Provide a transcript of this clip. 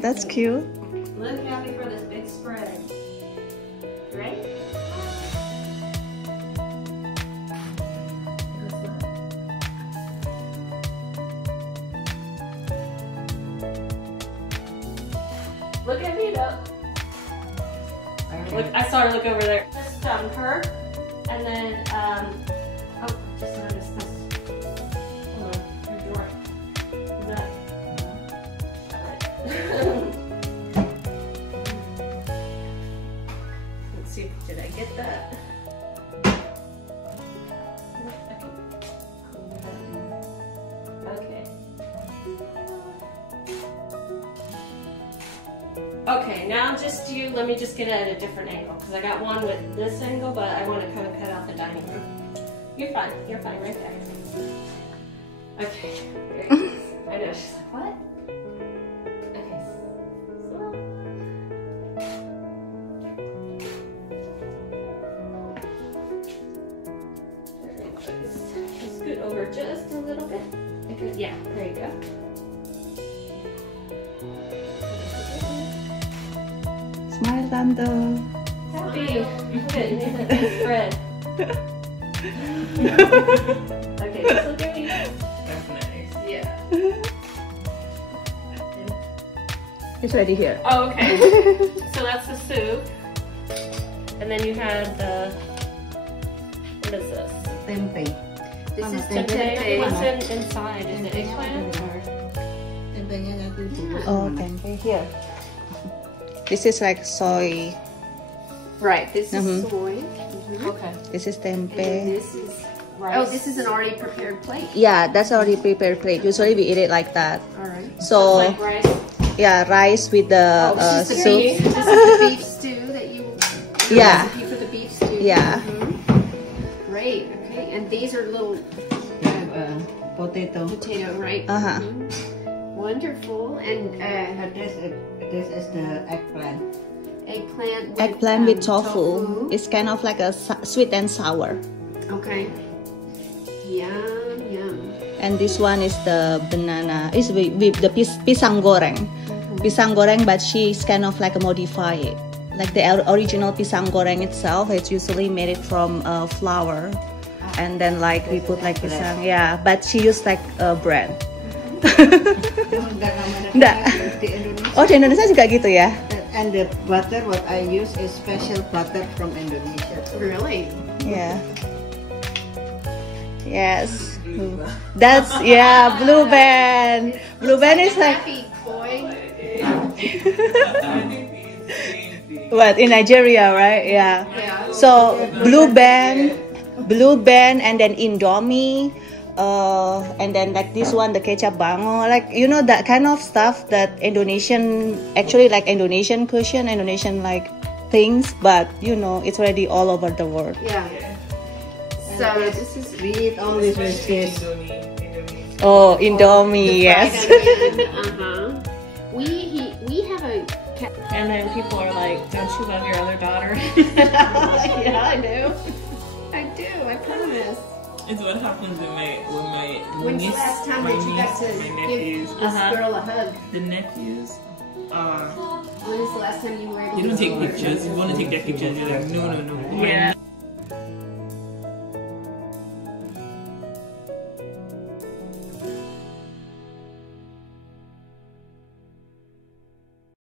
That's cute. Look happy for this big spread. Right? Look at me though. Look, I saw her look over there. Just her, and then oh, just noticed this. Hold on, your door. Is that? Let's see. Did I get that? Okay. Okay, now just let me just get it at a different angle, because I got one with this angle, but I want to kind of cut out the dining room. You're fine right there. Okay, there it is. I know, she's like, what? Okay, so. Scoot over just a little bit. Okay, yeah, there you go. Smile, Tante. Happy. Good. Spread. Okay, just look at me. That's nice. Yeah. It's ready here. Oh, okay. So that's the soup. And then you had the, what is this? Tempe. This is Tante. What's inside? Is it eggplant? Oh, tempe here. This is like soy. Right, this is soy. Okay. This is tempe. And this is rice. Oh, this is an already prepared plate. Yeah, that's already prepared plate. Usually we eat it like that. Alright. So, like rice. yeah, rice with the This soup. is the beef stew that you. Yeah. Recipe for the beef stew. Yeah. Great. Okay, and these are little Potato. right? Wonderful. And this is the eggplant. Eggplant with tofu. It's kind of like a sweet and sour. Okay. Yum, yum. And this one is the banana. It's with the pisang goreng. Pisang goreng, but she's kind of like a modified. Like the original pisang goreng itself, it's usually made it from flour. And then like we put like pisang. Yeah, but she used like bread. Nggak. Oh, di Indonesia juga gitu ya? And the butter what I use is special butter from Indonesia. Really? Yeah. Yes. That's blue band. Blue band is like Happy boy. what in Nigeria, right? Yeah. Yeah. So blue band, and then Indomie. And then like this one, the kecap bango, like you know that kind of stuff that Indonesian cuisine, Indonesian like things, but you know it's already all over the world. Yeah. So this is We eat always with this. Oh, Indomie, yes. We have a. And then people are like, "Don't you love your other daughter?" Yeah, I do. I do. I promise. It's what happens with my When's the niece, last time my that you got niece, to my give nephews. this girl a hug? The nephews. When is the last time you were able You don't to take hold her? pictures. You want to take their pictures. You're like, no. Yeah.